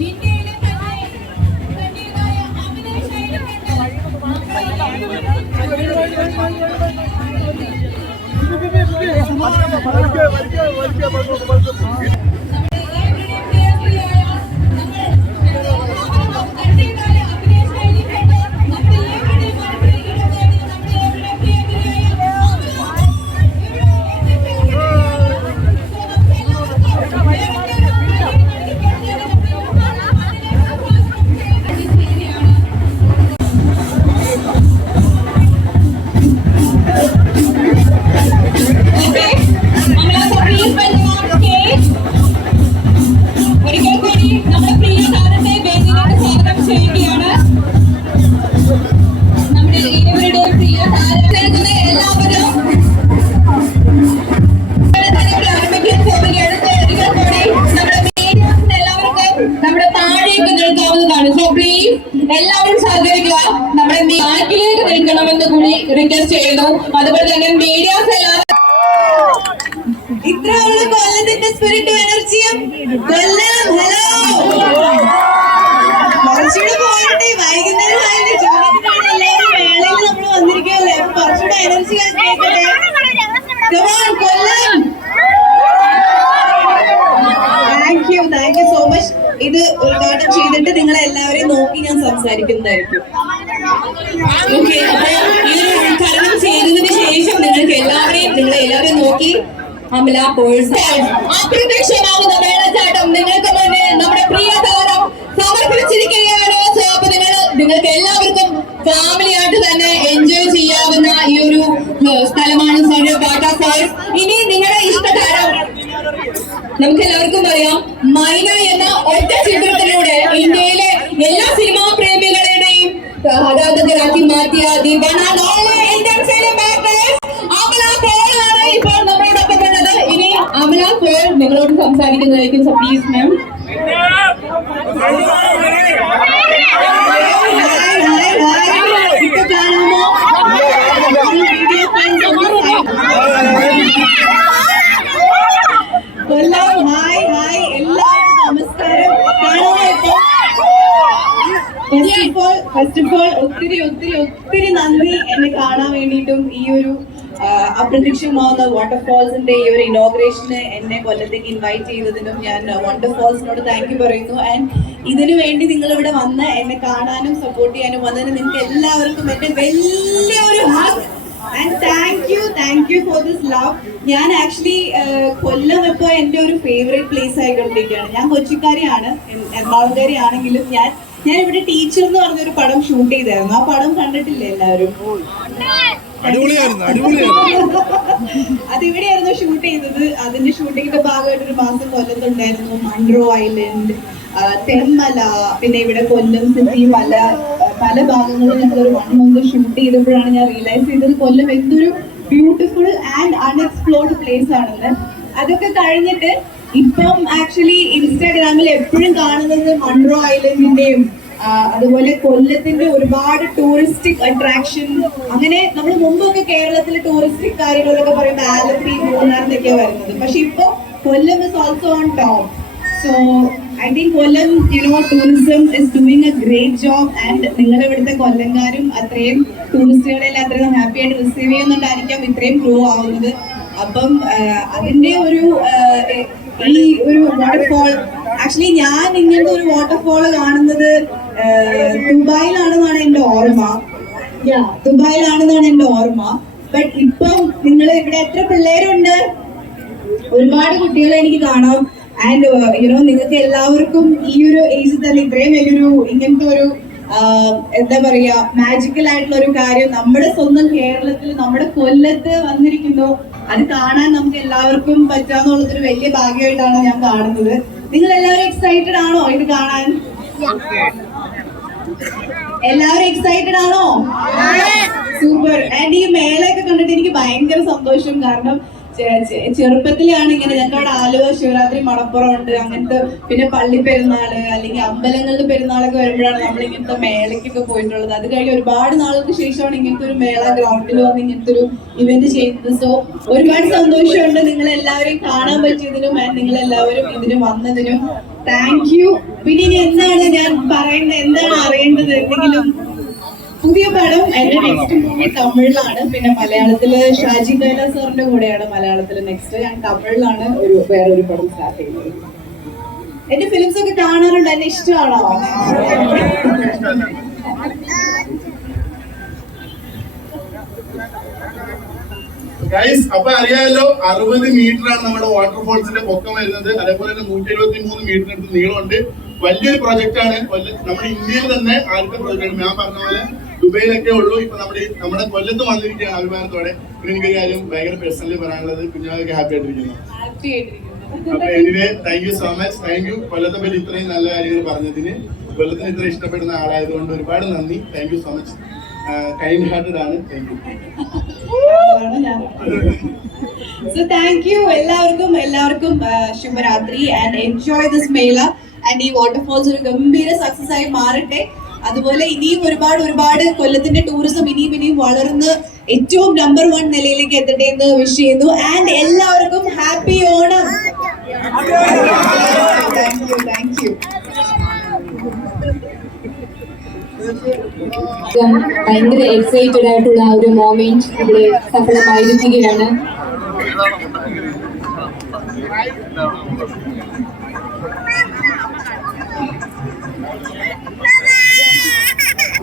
ഇന്ത്യയിലെ തന്നെ തന്റേതായ അഭിനയ റിക്വസ്റ്റ് ചെയ്യുന്നു. അതുപോലെ തന്നെ മീഡിയാസ് എല്ലാവരും ഇത്രയുള്ള കൊല്ലത്തിന്റെ സ്പിരിറ്റും എനർജിയും പോകട്ടെ. വൈകുന്നേരം thank you thank you so much ഇത് ഉദ്ഘാടനം ചെയ്തിട്ട് നിങ്ങൾ എല്ലാവരെയും നോക്കി ഞാൻ സംസാരിക്കുന്നതായിരിക്കും. എല്ലാവരെയും നോക്കി. അമല പേഴ്സ് അപ്രത്യക്ഷമാവുന്ന വേളച്ചാട്ടം നിങ്ങൾക്ക് മുന്നേ നമ്മുടെ പ്രിയ താരം സമർപ്പിച്ചിരിക്കുകയാണ്. അപ്പൊ നിങ്ങൾ നിങ്ങൾക്ക് എല്ലാവർക്കും ഫാമിലി ആയിട്ട് തന്നെ എൻജോയ് ചെയ്യാവുന്ന ഈ ഒരു സ്ഥലമാണ് സൗരവ് വാട്ടർ ഫോൾസ് ഇനി നിങ്ങളുടെ ഇഷ്ടതാരം നമുക്ക് എല്ലാവർക്കും അറിയാം. മൈന എന്ന ഒറ്റ ചിത്രത്തിലൂടെ ഇന്ത്യയിലെ എല്ലാ സിനിമാ പ്രേമികളുടെയും ആരാധകരാക്കി മാറ്റിയ the സംസാരിക്കുന്നതായിരിക്കും so please ma'am first of all first of all ഒത്തിരി ഒത്തിരി ഒത്തിരി നന്ദി എന്നെ കാണാൻ വേണ്ടിയിട്ടും ഈ ഒരു അപ്രത്യക്ഷമാവുന്ന വാട്ടർഫാൾസിന്റെ ഈ ഒരു ഇനോഗ്രേഷന് എന്നെ കൊല്ലത്തേക്ക് ഇൻവൈറ്റ് ചെയ്തതിനും ഞാൻ വാട്ടർഫാൾസിനോട് താങ്ക് യു പറയുന്നു. ആൻഡ് ഇതിനു വേണ്ടി നിങ്ങൾ ഇവിടെ വന്ന് എന്നെ കാണാനും സപ്പോർട്ട് ചെയ്യാനും വന്നതിന് നിങ്ങൾക്ക് എല്ലാവർക്കും എന്റെ വലിയൊരു hug and thank you thank you for this love ഞാൻ ആക്ച്വലി കൊല്ലം ഇപ്പോൾ എന്റെ ഒരു ഫേവറേറ്റ് പ്ലേസ് ആയിക്കൊണ്ടിരിക്കുകയാണ് ഞാൻ കൊച്ചിക്കാരിയാണ്. എറണാകുളക്കാരി ആണെങ്കിലും ഞാൻ ഞാൻ ഇവിടെ ടീച്ചർ എന്ന് പറഞ്ഞൊരു പടം ഷൂട്ട് ചെയ്തായിരുന്നു. ആ പടം കണ്ടിട്ടില്ല എല്ലാവരും? അടിപൊളിയായിരുന്നു ഇവിടെയായിരുന്നു ഷൂട്ട് ചെയ്തത്. അതിന്റെ ഷൂട്ടിങ്ങിന്റെ ഭാഗമായിട്ട് ഒരു മാസം കൊല്ലത്തുണ്ടായിരുന്നു. മൺട്രോ ഐലൻഡ് തെർമല പിന്നെ ഇവിടെ കൊല്ലം സിറ്റി പല പല ഭാഗങ്ങളും ഞങ്ങൾ ഒരു വൺ മന്ത് ഷൂട്ട് ചെയ്തപ്പോഴാണ് ഞാൻ റിയലൈസ് ചെയ്തത് കൊല്ലം എന്തൊരു ബ്യൂട്ടിഫുൾ ആൻഡ് അൺഎക്സ്പ്ലോർഡ് പ്ലേസ് ആണെന്ന്. അതൊക്കെ കഴിഞ്ഞിട്ട് ഇപ്പം ആക്ച്വലി ഇൻസ്റ്റാഗ്രാമിൽ എപ്പോഴും കാണുന്നത് മൺട്രോ ഐലൻഡിന്റെയും അതുപോലെ കൊല്ലത്തിന്റെ ഒരുപാട് ടൂറിസ്റ്റിക് അട്രാക്ഷൻ അങ്ങനെ നമ്മൾ മുമ്പൊക്കെ കേരളത്തിൽ ടൂറിസ്റ്റിക് കാര്യങ്ങളൊക്കെ പറയുമ്പോൾ ആലപ്പുഴ മൂന്നാർ എന്നൊക്കെയാ വരുന്നത്. പക്ഷെ ഇപ്പൊ Kollam is also on top so I think Kollam you know tourism is doing a great job and നിങ്ങളുടെ ഇവിടുത്തെ കൊല്ലംകാരും അത്രയും ടൂറിസ്റ്റുകളെല്ലാം അത്രയും ഹാപ്പി ആയിട്ട് റിസീവ് ചെയ്യുന്നുണ്ടായിരിക്കാം ഇത്രയും ഗ്രോ ആവുന്നത്. അപ്പം അതിന്റെ ഒരു ഈ ഒരു വാട്ടർഫോൾ ആക്ച്വലി ഞാൻ ഇങ്ങനത്തെ ഒരു വാട്ടർഫോൾ കാണുന്നത് ദുബായിലാണെന്നാണ് എന്റെ ഓർമ്മ. Yeah, ദുബായിലാണെന്നാണ് എന്റെ ഓർമ്മ. ബട്ട് ഇപ്പം നിങ്ങൾ ഇവിടെ എത്ര പിള്ളേരുണ്ട്? ഒരുപാട് കുട്ടികളെ എനിക്ക് കാണാം. ആൻഡ് യുനോ നിങ്ങൾക്ക് എല്ലാവർക്കും ഈ ഒരു ഏജ് തന്നെ ഇത്രയും വലിയൊരു ഇങ്ങനത്തെ ഒരു എന്താ പറയാ മാജിക്കൽ ആയിട്ടുള്ള ഒരു കാര്യം നമ്മുടെ സ്വന്തം കേരളത്തിൽ നമ്മുടെ കൊല്ലത്ത് വന്നിരിക്കുന്നു. അത് കാണാൻ നമുക്ക് എല്ലാവർക്കും പറ്റാന്നുള്ളതൊരു വലിയ ഭാഗ്യമായിട്ടാണ് ഞാൻ കാണുന്നത്. നിങ്ങൾ എല്ലാവരും എക്സൈറ്റഡ് ആണോ ഇത് കാണാൻ? എല്ലാവരും എക്സൈറ്റഡ് ആണോ? സൂപ്പർ ആൻഡ് ഈ മേളയൊക്കെ കണ്ടിട്ട് എനിക്ക് ഭയങ്കര സന്തോഷം. കാരണം ചെറുപ്പത്തിലാണ് ഇങ്ങനെ ഞങ്ങളുടെ ആലുവ ശിവരാത്രി മണപ്പുറം ഉണ്ട് അങ്ങനത്തെ പിന്നെ പള്ളി പെരുന്നാൾ അല്ലെങ്കിൽ അമ്പലങ്ങളുടെ പെരുന്നാളൊക്കെ വരുമ്പോഴാണ് നമ്മൾ ഇങ്ങനത്തെ മേളയ്ക്കൊക്കെ പോയിട്ടുള്ളത്. അത് കഴിഞ്ഞ് ഒരുപാട് നാളുകൾക്ക് ശേഷമാണ് ഇങ്ങനത്തെ ഒരു മേള ഗ്രൗണ്ടിൽ വന്ന് ഇങ്ങനത്തെ ഒരു ഇവന്റ് ചെയ്യുന്നത് സോ ഒരുപാട് സന്തോഷമുണ്ട് നിങ്ങൾ എല്ലാവരെയും കാണാൻ പറ്റിയതിനും നിങ്ങൾ എല്ലാവരും ഇതിന് വന്നതിനും. താങ്ക് യു പിന്നെ ഇനി എന്താണ് ഞാൻ പറയുന്നത്? എന്താണ് അറിയേണ്ടത്? എന്തെങ്കിലും പുതിയ പടം എന്റെ നെക്സ്റ്റ് മൂവി തമിഴിലാണ്. പിന്നെ മലയാളത്തിൽ ഷാജി കൈല സാറിന്റെ കൂടെയാണ് മലയാളത്തിൽ നെക്സ്റ്റ് ഞാൻ തമിഴിലാണ് ഒരു വേറൊരു പടം സ്റ്റാർട്ട് ചെയ്യുന്നത്. എന്റെ ഫിലിംസ് ഒക്കെ കാണാറുണ്ട്. എന്നെ ഇഷ്ടമാണോ? ഗൈസ് അപ്പൊ അറിയാമല്ലോ അറുപത് മീറ്റർ ആണ് നമ്മുടെ വാട്ടർഫോൾസിന്റെ പൊക്കം വരുന്നത്. അതേപോലെ തന്നെ നൂറ്റി എഴുപത്തി മൂന്ന് മീറ്റർ അടുത്ത് നീളമുണ്ട്. വലിയൊരു പ്രൊജക്ട് ആണ്. നമ്മൾ നമ്മുടെ ഇന്ത്യയിൽ തന്നെ ആദ്യത്തെ പ്രൊജക്ട് ഞാൻ പറഞ്ഞ പോലെ ദുബൈയിലൊക്കെ ഉള്ളൂ. ഇപ്പൊ നമ്മുടെ നമ്മുടെ കൊല്ലത്ത് വന്നിരിക്കുകയാണ് അഭിമാനത്തോടെ. പിന്നെ എനിക്കൊരു കാര്യം ഭയങ്കര പേഴ്സണലി പറയാനുള്ളത്. ആയിട്ടിരിക്കുന്നു. ഹാപ്പി ആയിട്ടിരിക്കുന്നു. അപ്പൊ anyway thank you so much thank you കൊല്ലത്തെ പറ്റി ഇത്രയും നല്ല കാര്യങ്ങൾ പറഞ്ഞതിന്. കൊല്ലത്തിന് ഇത്ര ഇഷ്ടപ്പെടുന്ന ആളായതുകൊണ്ട് ഒരുപാട് നന്ദി. Thank you so much kind hearted ആണ്. Thank you so thank you എല്ലാവർക്കും എല്ലാവർക്കും ശുഭരാത്രി. And enjoy this mela and ഈ വാട്ടർഫോൾസ് ഒരു ഗംഭീര സക്സസ് ആയി മാറട്ടെ. അതുപോലെ ഇനിയും ഒരുപാട് ഒരുപാട് കൊല്ലത്തിന്റെ ടൂറിസം ഇനിയും ഇനിയും വളർന്ന് ഏറ്റവും നമ്പർ വൺ നിലയിലേക്ക് എത്തട്ടെ എന്ന് വിഷ് ചെയ്യുന്നു. ആൻഡ് എല്ലാവർക്കും happy Onam. Thank you thank you ഭയങ്കര എക്സൈറ്റഡ് ആയിട്ടുള്ള ആ ഒരു മോമെന്റ് ഇവിടെ സഫലമായിരിക്കുകയാണ്.